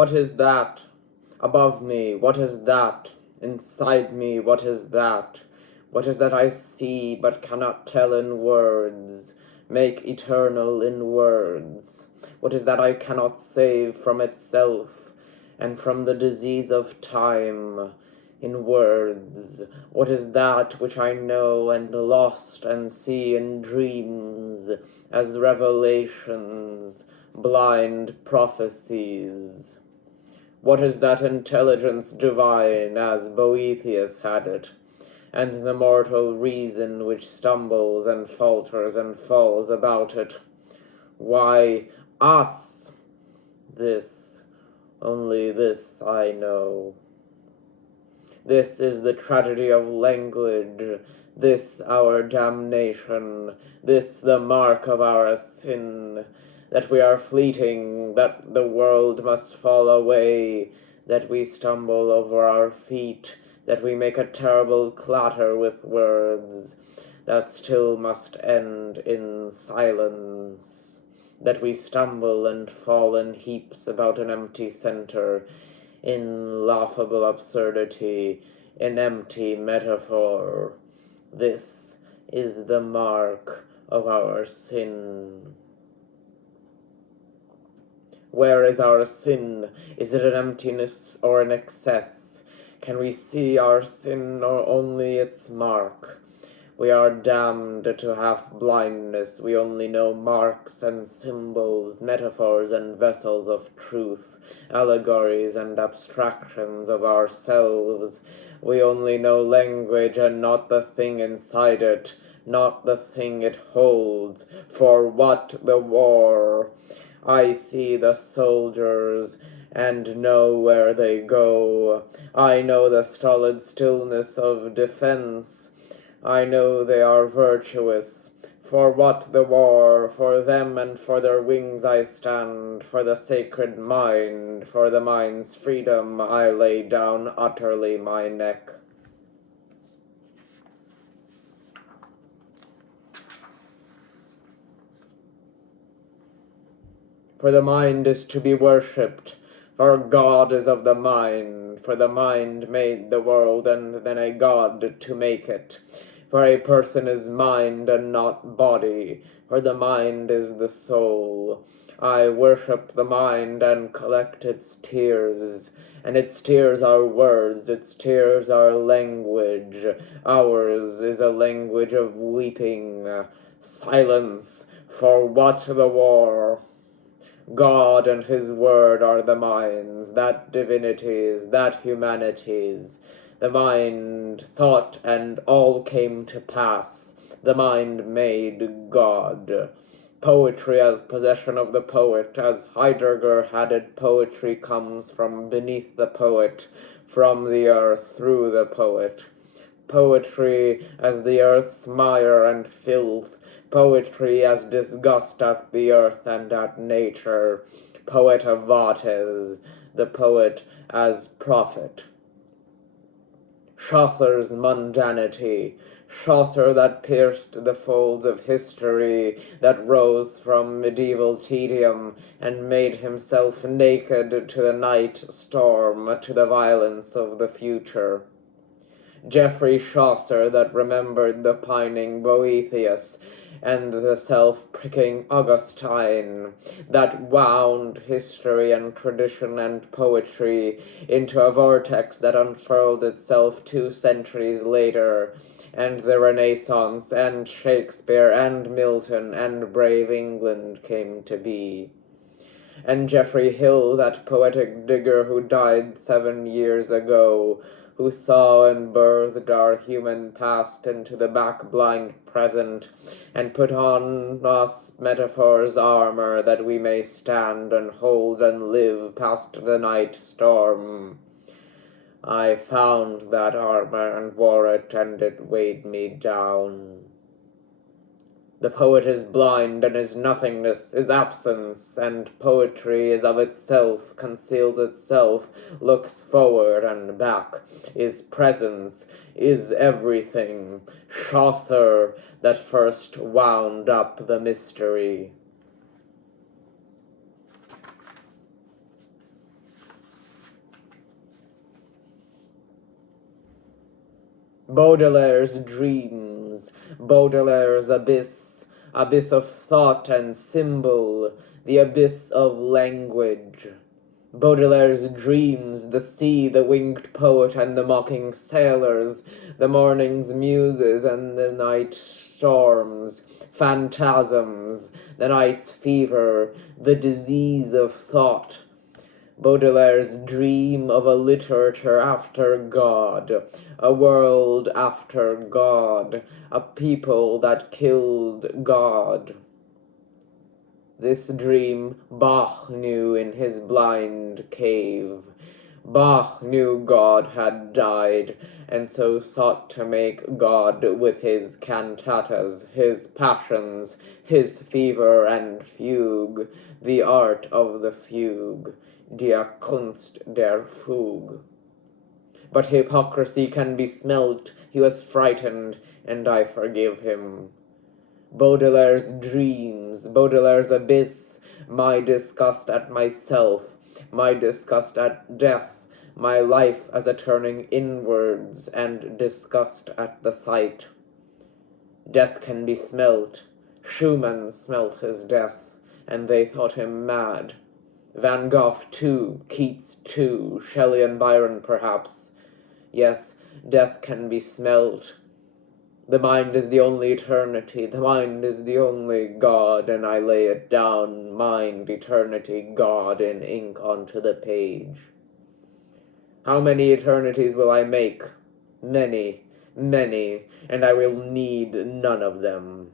What is that? Above me, what is that? Inside me, what is that? What is that I see but cannot tell in words, make eternal in words? What is that I cannot save from itself, and from the disease of time, in words? What is that which I know and lost and see in dreams, as revelations, blind prophecies? What is that intelligence divine, as Boethius had it, and the mortal reason which stumbles and falters and falls about it? Why, us! This, only this I know. This is the tragedy of language, this our damnation, this the mark of our sin, that we are fleeting, that the world must fall away, that we stumble over our feet, that we make a terrible clatter with words, that still must end in silence, that we stumble and fall in heaps about an empty center, in laughable absurdity, in empty metaphor. This is the mark of our sin. Where is our sin? Is it an emptiness or an excess? Can we see our sin or only its mark? We are damned to half blindness. We only know marks and symbols, metaphors and vessels of truth, allegories and abstractions of ourselves. We only know language and not the thing inside it, not the thing it holds. For what the war? I see the soldiers and know where they go. I know the stolid stillness of defense. I know they are virtuous. For what the war? For them and for their wings I stand. For the sacred mind, for the mind's freedom, I lay down utterly my neck. For the mind is to be worshipped, for God is of the mind, for the mind made the world and then a God to make it. For a person is mind and not body, for the mind is the soul. I worship the mind and collect its tears, and its tears are words, its tears are language. Ours is a language of weeping. Silence, for what the war? God and his word are the minds, that divinities, that humanities. The mind thought and all came to pass. The mind made God. Poetry as possession of the poet, as Heidegger had it, poetry comes from beneath the poet, from the earth through the poet. Poetry as the earth's mire and filth, poetry as disgust at the earth and at nature, poet of vates, the poet as prophet. Chaucer's mundanity, Chaucer that pierced the folds of history, that rose from medieval tedium, and made himself naked to the night storm, to the violence of the future. Geoffrey Chaucer that remembered the pining Boethius, and the self-pricking Augustine, that wound history and tradition and poetry into a vortex that unfurled itself 2 centuries later, and the Renaissance and Shakespeare and Milton and brave England came to be. And Geoffrey Hill, that poetic digger who died 7 years ago, who saw and birthed our human past into the back-blind present, and put on us metaphor's armor that we may stand and hold and live past the night storm. I found that armor and wore it, and it weighed me down. The poet is blind, and is nothingness, is absence, and poetry is of itself, conceals itself, looks forward and back, is presence, is everything. Chaucer that first wound up the mystery. Baudelaire's dreams, Baudelaire's abyss, abyss of thought and symbol, the abyss of language. Baudelaire's dreams, the sea, the winged poet, and the mocking sailors, the morning's muses and the night storms, phantasms, the night's fever, the disease of thought. Baudelaire's dream of a literature after God, a world after God, a people that killed God. This dream Bach knew in his blind cave. Bach knew God had died, and so sought to make God with his cantatas, his passions, his fever and fugue, the art of the fugue, die Kunst der Fuge. But hypocrisy can be smelt. He was frightened, and I forgive him. Baudelaire's dreams, Baudelaire's abyss, my disgust at myself, my disgust at death, my life as a turning inwards, and disgust at the sight. Death can be smelt. Schumann smelt his death, and they thought him mad. Van Gogh too, Keats too, Shelley and Byron perhaps. Yes, death can be smelt. The mind is the only eternity, the mind is the only God, and I lay it down, mind, eternity, God, in ink onto the page. How many eternities will I make? Many, many, and I will need none of them.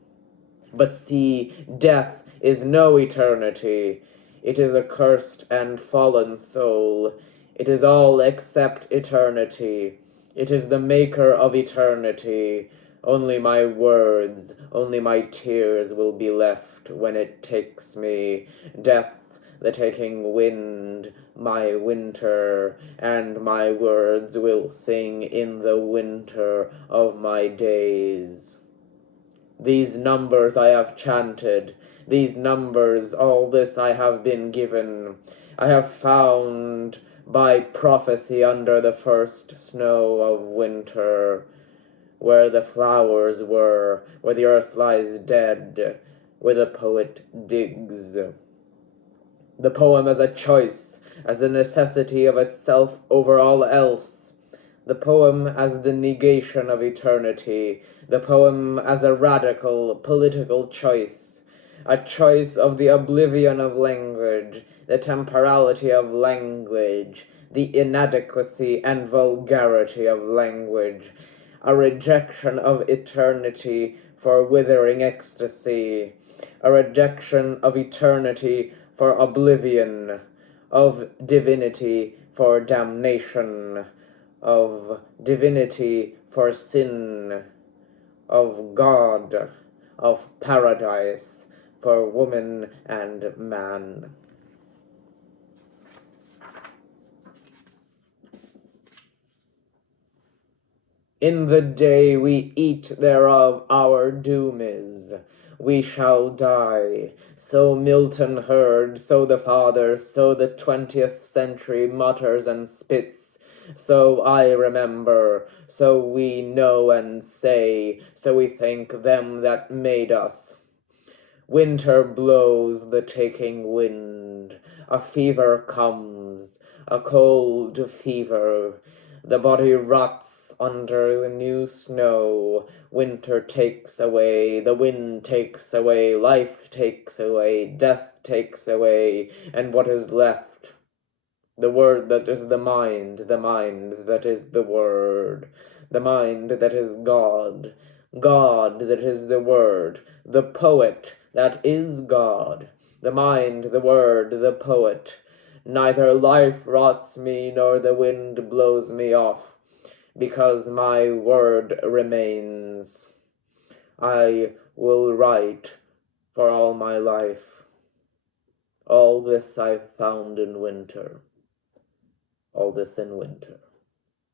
But see, death is no eternity. It is a cursed and fallen soul. It is all except eternity. It is the maker of eternity. Only my words, only my tears will be left when it takes me. Death, the taking wind, my winter, and my words will sing in the winter of my days. These numbers I have chanted, these numbers, all this I have been given. I have found by prophecy under the first snow of winter, where the flowers were, where the earth lies dead, where the poet digs. The poem as a choice, as the necessity of itself over all else. The poem as the negation of eternity. The poem as a radical, political choice. A choice of the oblivion of language, the temporality of language, the inadequacy and vulgarity of language. A rejection of eternity for withering ecstasy, a rejection of eternity for oblivion, of divinity for damnation, of divinity for sin, of God, of paradise for woman and man. In the day we eat thereof our doom is, we shall die. So Milton heard, so the Father, so the 20th century mutters and spits. So I remember, so we know and say, so we thank them that made us. Winter blows the taking wind, a fever comes, a cold fever. The body rots under the new snow. Winter takes away, the wind takes away, life takes away, death takes away, and what is left? The word that is the mind that is the word, the mind that is God, God that is the word, the poet that is God, the mind, the word, the poet. Neither life rots me, nor the wind blows me off, because my word remains. I will write for all my life. All this I found in winter. All this in winter.